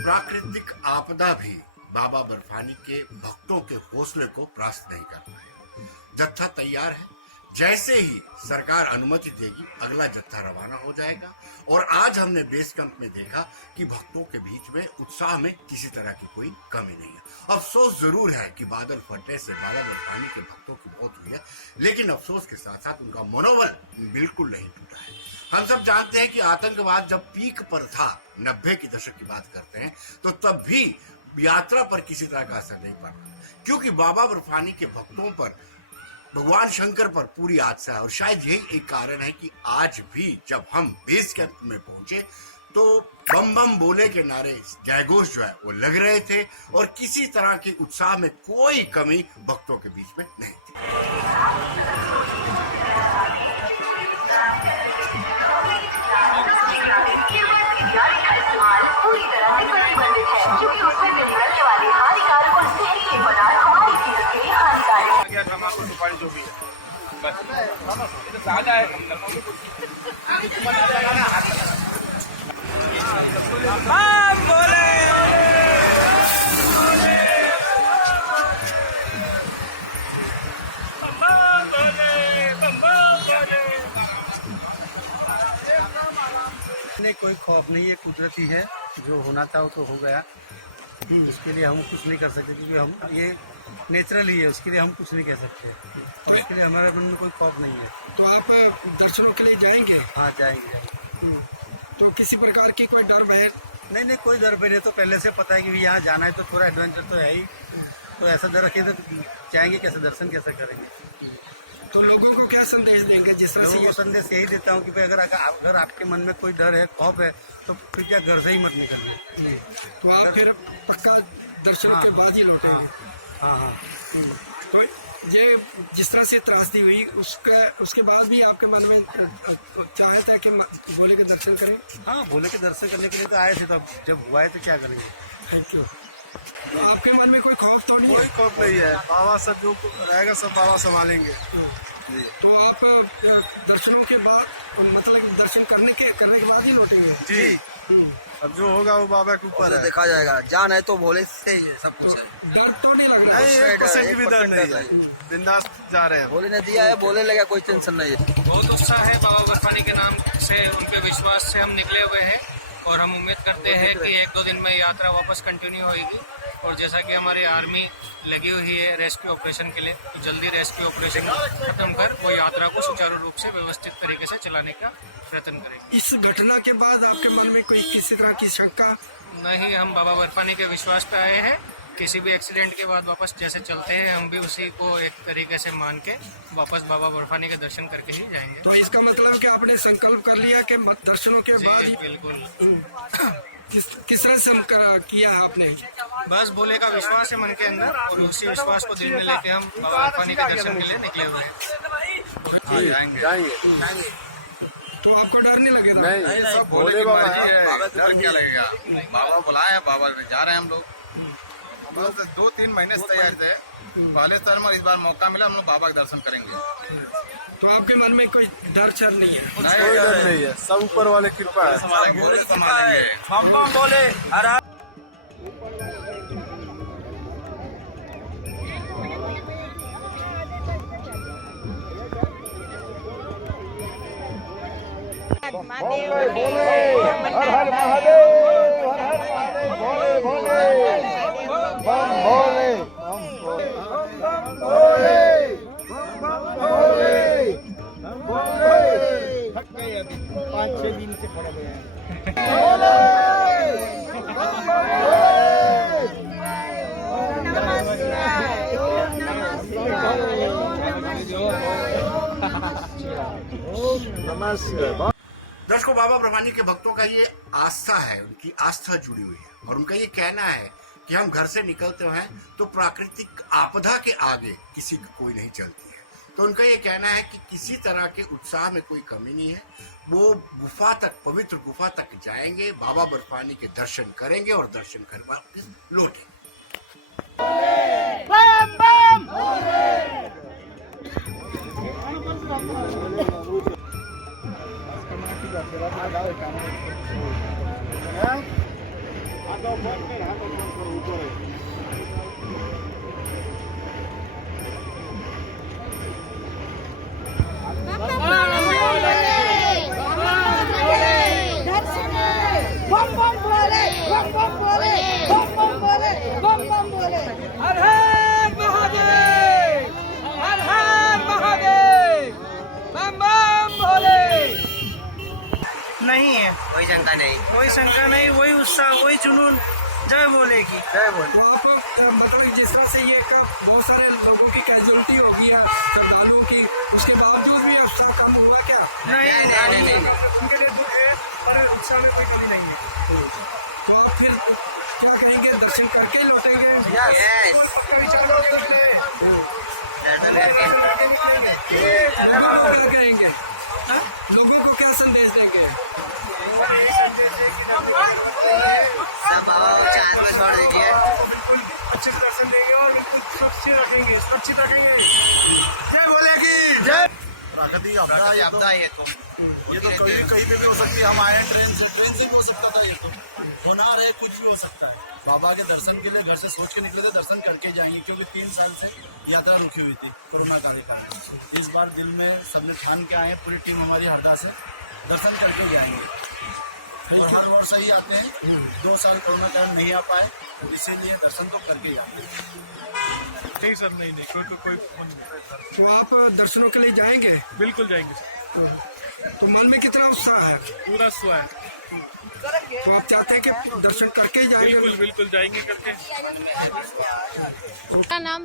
प्राकृतिक आपदा भी बाबा बर्फानी के भक्तों के हौसले को परास्त नहीं कर पाए। जत्था तैयार है, जैसे ही सरकार अनुमति देगी अगला जत्था रवाना हो जाएगा। और आज हमने बेस कैंप में देखा कि भक्तों के बीच में उत्साह में किसी तरह की कोई कमी नहीं है। अफसोस जरूर है कि बादल फटने से बाबा बर्फानी के भक्तों की मौत हुई है, लेकिन अफसोस के साथ साथ उनका मनोबल बिल्कुल नहीं टूटा है। हम सब जानते हैं कि आतंकवाद जब पीक पर था, 90 के दशक की बात करते हैं, तो तब भी यात्रा पर किसी तरह का असर नहीं पड़ा, क्योंकि बाबा बर्फानी के भक्तों पर, भगवान शंकर पर पूरी आस्था है। और शायद यही एक कारण है कि आज भी जब हम बेस कैंप में पहुंचे तो बम बम बोले के नारे, जयघोष जो है वो लग रहे थे और किसी तरह के उत्साह में कोई कमी भक्तों के बीच में नहीं थी। पूरी तरह से प्रतिबंधित है, क्योंकि उसमें मिलने वाले हानिकारक और सेहत के पदार्थ हमारे सेहत के लिए हानिकारक है। तंबाकू सुपारी जो भी है बस सादा है। नहीं, कोई खौफ नहीं है, कुदरती है, जो होना था वो तो हो गया। उसके लिए हम कुछ नहीं कर सकते, क्योंकि हम ये नेचुरल ही है, उसके लिए हम कुछ नहीं कह सकते। और इसके लिए हमारे मन में कोई खौफ नहीं है। तो आप दर्शनों के लिए जाएंगे? हाँ, जाएंगे। तो किसी प्रकार की कोई डर भय? नहीं, कोई डर भय नहीं। तो पहले से पता है कि यहाँ जाना है, तो थोड़ा एडवेंचर तो है ही। तो ऐसा डर रखिए तो जाएंगे कैसे, दर्शन कैसे करेंगे। तो लोगों को क्या संदेश देंगे? जिस तरह लोगों को संदेश यही देता हूँ कि भाई अगर आपके मन में कोई डर है, खौफ है, तो फिर क्या घर से ही मत निकलना। तो आप फिर पक्का दर्शन के बाद ही लौटेंगे? हाँ। तो ये जिस तरह से त्रासदी हुई उसके बाद भी आपके मन में चाहे था कि भोले के दर्शन करें? हाँ, भोले के दर्शन करने के लिए तो आए थे, तो जब हुआ है तो क्या करेंगे। Thank you. तो आपके मन में कोई खौफ तो नहीं? कोई खौफ नहीं है, बाबा सब जो रहेगा सब बाबा संभालेंगे। तो आप दर्शनों के बाद, मतलब दर्शन करने के बाद ही लौटेंगे? जी। अब जो होगा वो बाबा के ऊपर है, देखा जाएगा। जान है तो भोले से ही है, सब कुछ है। डर तो नहीं लग रहा? नहीं, 1% भी डर नहीं है, बिंदास जा रहे हैं। भोले ने दिया है, भोले लगा, कोई टेंशन नहीं है। बहुत उत्साह है। बाबा बर्फानी के नाम से, उनके विश्वास से हम निकले हुए हैं और हम उम्मीद करते हैं कि 1-2 दिन में यात्रा वापस कंटिन्यू होगी। और जैसा कि हमारी आर्मी लगी हुई है रेस्क्यू ऑपरेशन के लिए, तो जल्दी रेस्क्यू ऑपरेशन खत्म कर वो यात्रा को सुचारू रूप से व्यवस्थित तरीके से चलाने का प्रयत्न करेंगे। इस घटना के बाद आपके मन में कोई किसी तरह की शंका? नहीं, हम बाबा बर्फानी के विश्वास पे आए हैं। किसी भी एक्सीडेंट के बाद वापस जैसे चलते हैं, हम भी उसी को एक तरीके से मान के वापस बाबा बर्फानी के दर्शन करके ही जाएंगे। तो इसका मतलब कि आपने संकल्प कर लिया कि दर्शनों के बाद ही? बिल्कुल। किस तरह से किया है आपने? बस भोले का विश्वास है मन के अंदर, और उसी विश्वास को दिल में लेके हम बाबा बर्फानी के दर्शन के लिए निकले हुए हैं। जाएंगे। तो आपको डर नहीं लगेगा? नहीं, भोले बाबा है, डर क्या लगेगा? बाबा बुलाए, बाबा जा रहे हैं हम लोग। हम लोग 2-3 महीने से तैयार थे, पहले साल में इस बार मौका मिला, हम लोग बाबा के दर्शन करेंगे। तो आपके मन में कोई डर चर नहीं है? कोई डर नहीं है, सब ऊपर वाले कृपा है। बम बम बोले, हर दर्शकों, बाबा बर्फानी के भक्तों का ये आस्था है, उनकी आस्था जुड़ी हुई है और उनका ये कहना है कि हम घर से निकलते हैं तो प्राकृतिक आपदा के आगे किसी की कोई नहीं चलती है। तो उनका ये कहना है कि किसी तरह के उत्साह में कोई कमी नहीं है। वो गुफा तक, पवित्र गुफा तक जाएंगे, बाबा बर्फानी के दर्शन करेंगे और दर्शन कर वापस लौटेंगे। शंका नहीं, वही उत्साह, वही जुनून, जय बोले की। जय बोले। तो आपको मतलब जिस तरह से ये का बहुत सारे लोगों की कैजुअलिटी हो गई है श्रद्धालुओं की, उसके बावजूद भी उत्साह कम हुआ क्या? नहीं, उनके लिए दुख है और उत्साह में कोई कमी नहीं है। तो आप फिर क्या कहेंगे, दर्शन करके लौटेंगे? यस। पक्का विचार होगा करेंगे, लोगों को क्या संदेश देंगे? सब बाबा को चांद में छोड़ दीजिए। बिल्कुल अच्छे दर्शन देंगे और बिल्कुल सुरक्षित रखेंगे, सुरक्षित रखेंगे। जय बोलेगी। जय। प्राकृतिक आपदा ये तो ये तो कहीं पे भी हो सकती है। हम आए ट्रेन से भी हो सकता था। ये तो होनार है, कुछ भी हो सकता है। बाबा के दर्शन के लिए घर से सोच के निकले थे दर्शन करके जाएंगे, क्योंकि 3 साल से यात्रा रुकी हुई थी कोरोना काल। इस बार दिल में सबने ठान के आए, पूरी टीम हमारी हरदा से दर्शन करके जाएंगे। और हर वर्ष ही आते हैं। 2 साल कोरोना कारण नहीं आ पाए, तो इसीलिए दर्शन तो करके जाएंगे। नहीं सर, नहीं कोई नहीं। तो आप दर्शनों के लिए जाएंगे? बिल्कुल जाएंगे सर। तो मन में कितना उत्साह है? पूरा स्वागत। तो आप चाहते हैं कि दर्शन करके जाएंगे? बिल्कुल जाएंगे करके। मेरा नाम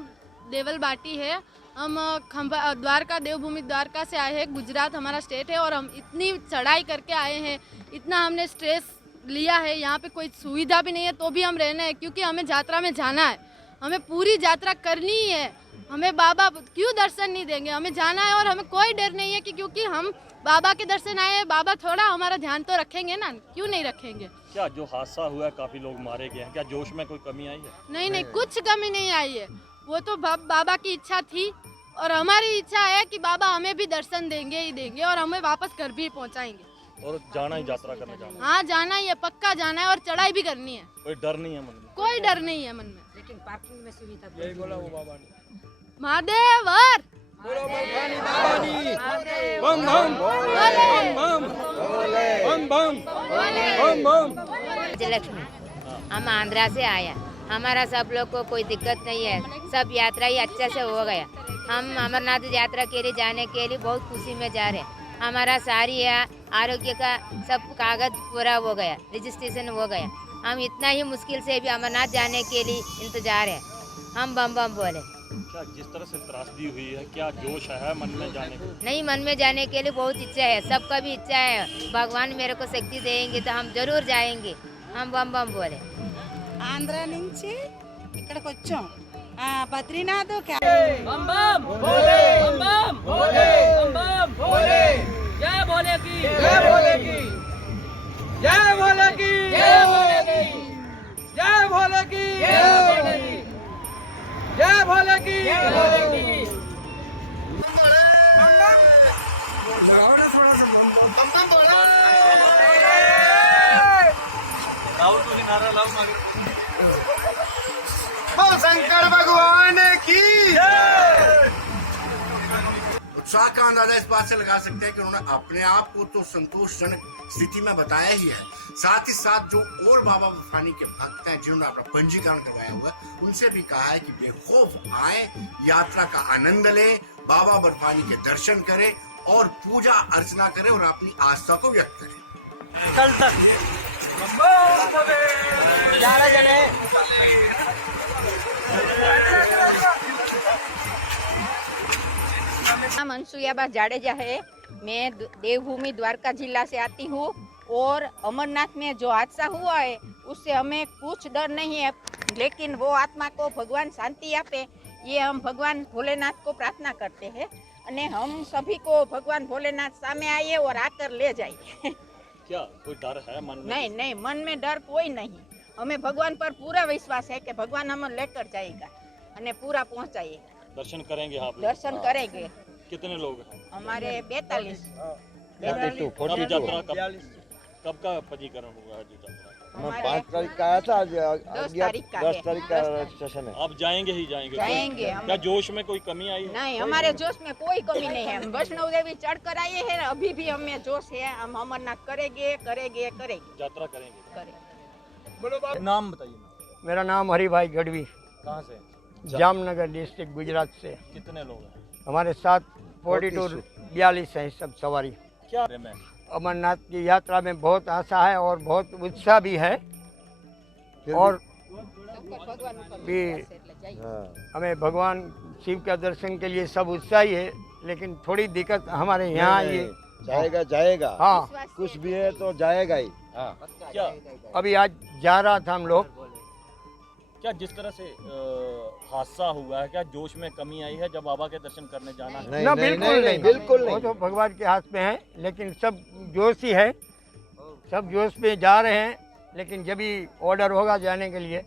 देवल बाटी है। हम द्वारका, देवभूमि द्वारका से आए हैं। गुजरात हमारा स्टेट है और हम इतनी चढ़ाई करके आए हैं, इतना हमने स्ट्रेस लिया है। यहाँ पे कोई सुविधा भी नहीं है तो भी हम रहना है, क्योंकि हमें यात्रा में जाना है, हमें पूरी यात्रा करनी ही है। हमें बाबा क्यों दर्शन नहीं देंगे, हमें जाना है और हमें कोई डर नहीं है कि क्योंकि हम बाबा के दर्शन आए हैं। बाबा थोड़ा हमारा ध्यान तो रखेंगे ना, क्यों नहीं रखेंगे। क्या जो हादसा हुआ है, काफी लोग मारे गए हैं, क्या जोश में कोई कमी आई है? नहीं, कुछ कमी नहीं आई है। वो तो बाबा की इच्छा थी और हमारी इच्छा है कि बाबा हमें भी दर्शन देंगे ही देंगे और हमें वापस घर भी पहुंचाएंगे। और जाना ही, यात्रा करने जाना। हाँ, जाना ही है, पक्का जाना है और चढ़ाई भी करनी है। कोई डर नहीं है मन में? कोई डर नहीं है मन में। लेकिन पार्किंग में सुविधा यही बोला वो बाबा ने। महादेवर लक्ष्मी, हम आंध्रा से आया। हमारा सब लोग को कोई दिक्कत नहीं है, सब यात्रा ही अच्छे से हो गया। हम अमरनाथ यात्रा के लिए जाने के लिए बहुत खुशी में जा रहे हैं। हमारा सारी आरोग्य का सब कागज पूरा हो गया, रजिस्ट्रेशन हो गया। हम इतना ही मुश्किल से भी अमरनाथ जाने के लिए इंतजार है। हम बम बम बोले। क्या जिस तरह से त्रासदी हुई है, क्या जोश है मन में जाने को? नहीं, मन में जाने के लिए बहुत इच्छा है, सबका भी इच्छा है। भगवान मेरे को शक्ति देंगे तो हम जरूर जाएंगे। हम बम बम बोले। ఆంధ్ర నుంచి ఇక్కడికి వచ్చాం బద్రీనాథ్ शंकर भगवान की उत्साह का अंदाजा इस बात से लगा सकते हैं कि उन्होंने अपने आप को तो संतोषजनक स्थिति में बताया ही है, साथ ही साथ जो और बाबा बर्फानी के भक्त हैं जिन्होंने अपना पंजीकरण करवाया हुआ है, उनसे भी कहा है कि बेखौफ आए, यात्रा का आनंद ले, बाबा बर्फानी के दर्शन करें और पूजा अर्चना करें और अपनी आस्था को व्यक्त करें। कल तक 11 जने नाम मनसुयाबा जाडेजा है। मैं देवभूमि द्वारका जिला से आती हूँ और अमरनाथ में जो हादसा हुआ है उससे हमें कुछ डर नहीं है, लेकिन वो आत्मा को भगवान शांति आपे, ये हम भगवान भोलेनाथ को प्रार्थना करते हैं। અને हम सभी को भगवान भोलेनाथ सामने आइए और आकर ले जाइए। क्या कोई डर है मन में? नहीं नहीं, मन में डर कोई नहीं। हमें भगवान पर पूरा विश्वास है कि भगवान हमें लेकर जाएगा और पूरा पहुंचाएगा। दर्शन करेंगे आप? दर्शन करेंगे। कितने लोग हैं? हमारे 42। कब यात्रा कब का पंजीकरण हुआ है? जो यात्रा 5 तारीख का आया था, 10 तारीख का 10 तारीख का रजिस्ट्रेशन है। आप जाएंगे ही जाएंगे? जाएंगे। क्या जोश में कोई कमी आई है? नहीं, हमारे जोश में कोई कमी नहीं है। हम वैष्णव देवी चढ़ कर आए हैं, अभी भी हमें जोश है। हम अमरनाथ करेंगे करेंगे करेंगे यात्रा करेंगे। नाम बताइए। मेरा नाम हरि भाई गढ़वी, कहाँ से? जामनगर डिस्ट्रिक्ट, गुजरात से। कितने लोग हैं? हमारे साथ 42 42 हैं सब सवारी। क्या में अमरनाथ की यात्रा में बहुत आशा है और बहुत उत्साह भी है और भी हमें भगवान शिव का दर्शन के लिए सब उत्साही है, लेकिन थोड़ी दिक्कत हमारे यहाँ ये जाएगा हाँ कुछ भी है तो जाएगा ही। हाँ क्या अभी आज जा रहा था हम लोग। क्या जिस तरह से हादसा हुआ है, क्या जोश में कमी आई है जब बाबा के दर्शन करने जाना है? ना बिल्कुल नहीं, बिल्कुल नहीं, वो तो भगवान के हाथ में है, लेकिन सब जोश ही है, सब जोश में जा रहे हैं। लेकिन जब भी ऑर्डर होगा जाने के लिए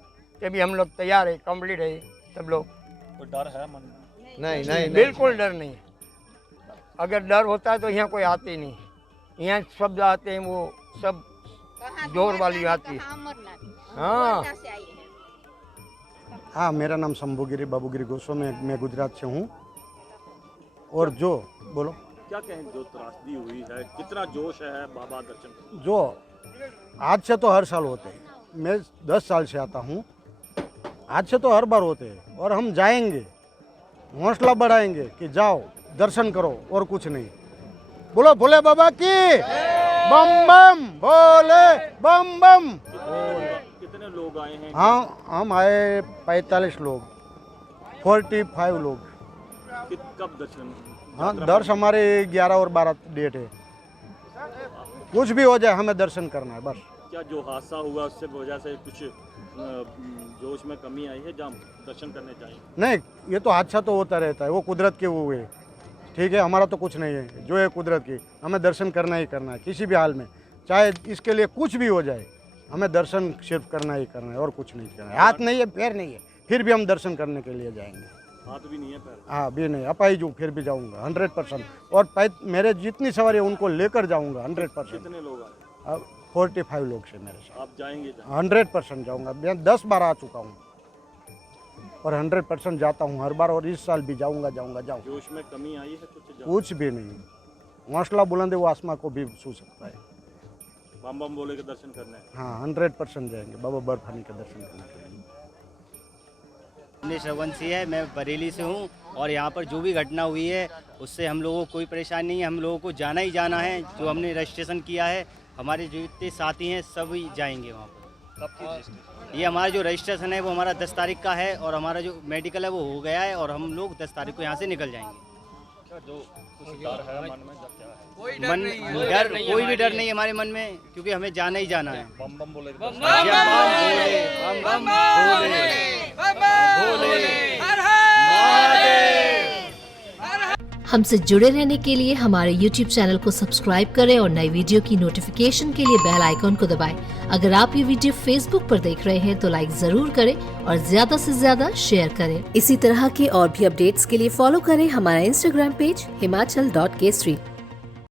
तभी हम लोग तैयार है, कंप्लीट है सब लोग। तो डर है मन में? नहीं बिल्कुल डर नहीं है। अगर डर होता है तो यहाँ कोई आते ही नहीं, यहाँ शब्द आते हैं वो सब जोर वाली आती है। हाँ हाँ, मेरा नाम शंभुगिरी बाबूगिरी गोस्वामी, मैं गुजरात से हूँ। और जो बोलो क्या कहें, जो त्रासदी हुई है, कितना जोश है बाबा दर्शन? जो आज से तो हर साल होते हैं, मैं 10 साल से आता हूँ, आज से तो हर बार होते हैं और हम जाएंगे, हौसला बढ़ाएंगे कि जाओ दर्शन करो और कुछ नहीं। बोलो भोले बाबा की बम बम, भोले बम बम। कितने लोग आए हैं? हाँ, हम आए 45 लोग, 45 लोग। कब दर्शन? हाँ, दर्शन हमारे 11 और 12 डेट है। कुछ भी हो जाए हमें दर्शन करना है बस। क्या जो हादसा हुआ उससे वजह से कुछ जोश में कमी आई है जब दर्शन करने जाएंगे? नहीं, ये तो हादसा तो होता रहता है, वो कुदरत के वो है, ठीक है, हमारा तो कुछ नहीं है, जो है कुदरत की, हमें दर्शन करना ही करना है किसी भी हाल में, चाहे इसके लिए कुछ भी हो जाए, हमें दर्शन सिर्फ करना ही करना है और कुछ नहीं करना है। हाथ नहीं है, पैर नहीं है, फिर भी हम दर्शन करने के लिए जाएंगे। हाथ भी नहीं है, पैर? हाँ भी नहीं, अपाहिज हूँ फिर भी जाऊँगा 100%। और मेरे जितनी सवारी है उनको लेकर जाऊँगा 100%। कितने लोग आए? अब 45 लोग से मेरे साथ। आप जाएंगे? 100% जाऊँगा, मैं 10 बार आ चुका हूँ और 100% जाता हूँ हर बार, और इस साल भी जाऊँगा। जोश में कमी आई है कुछ भी नहीं, हौसला बुलंद है, वो आसमां को भी छू सकता है। बम बम बोले के दर्शन करने? हाँ, 100% जाएंगे बाबा बर्फानी का दर्शन करने के लिए। रघुवंशी है, मैं बरेली से हूँ और यहाँ पर जो भी घटना हुई है उससे हम लोगों को कोई परेशानी नहीं है, हम लोगों को जाना ही जाना है। जो हमने रजिस्ट्रेशन किया है, हमारे जो इतने साथी हैं सभी जाएंगे वहाँ पर। ये हमारा जो रजिस्ट्रेशन है वो हमारा 10 तारीख का है और हमारा जो मेडिकल है वो हो गया है और हम लोग 10 तारीख को यहाँ से निकल जाएंगे। जो कुछ डर है मन में? कोई भी डर नहीं है हमारे मन में, क्योंकि हमें जाना ही जाना है। बम बम बोले के हमसे जुड़े रहने के लिए हमारे YouTube चैनल को सब्सक्राइब करें और नई वीडियो की नोटिफिकेशन के लिए बेल आइकॉन को दबाएं। अगर आप ये वीडियो Facebook पर देख रहे हैं तो लाइक जरूर करें और ज्यादा से ज्यादा शेयर करें। इसी तरह के और भी अपडेट्स के लिए फॉलो करें हमारा Instagram पेज himachal.kesri।